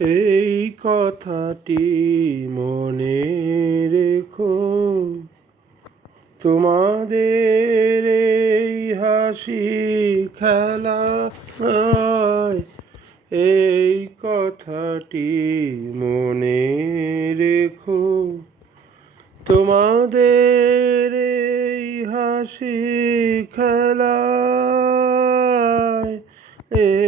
এই কথাটি মনে রেখো। তোমাদের এই হাসি খেলা এই কথাটি মনে রেখো। তোমাদের এই হাসি খেলা এই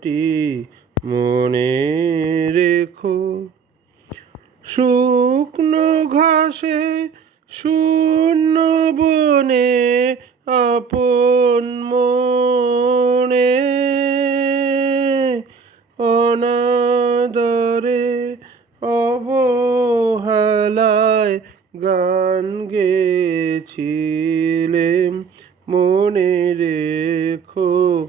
কথাটি মনে রেখো। শুকনো ঘাসে শূন্য বনে আপন মনে। অনাদরে অবহেলায় গান গেছিলেম মনে রেখো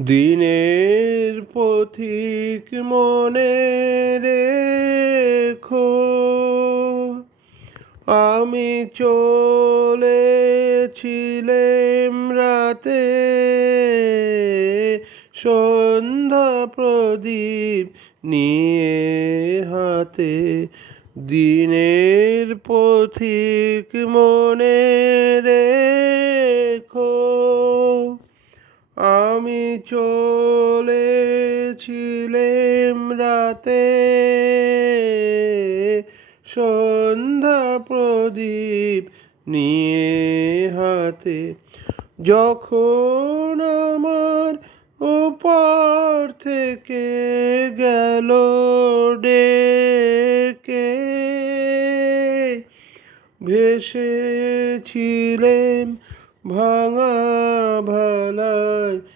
দিনের পথিক মনে রেখো। আমি চলেছিলেম রাতে, সন্ধ্যা প্রদীপ নিয়ে হাতে। দিনের পথিক মনে রেখো। আমি চলেছিলেম রাতে। সন্ধ্যা প্রদীপ নিয়ে হাতে। যখন আমার ওপার থেকে গেল ডেকে, ভেসেছিলেন ভাঙা ভালায়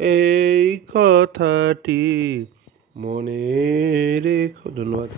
এই কথাটি মনে রেখো ধন্যবাদ।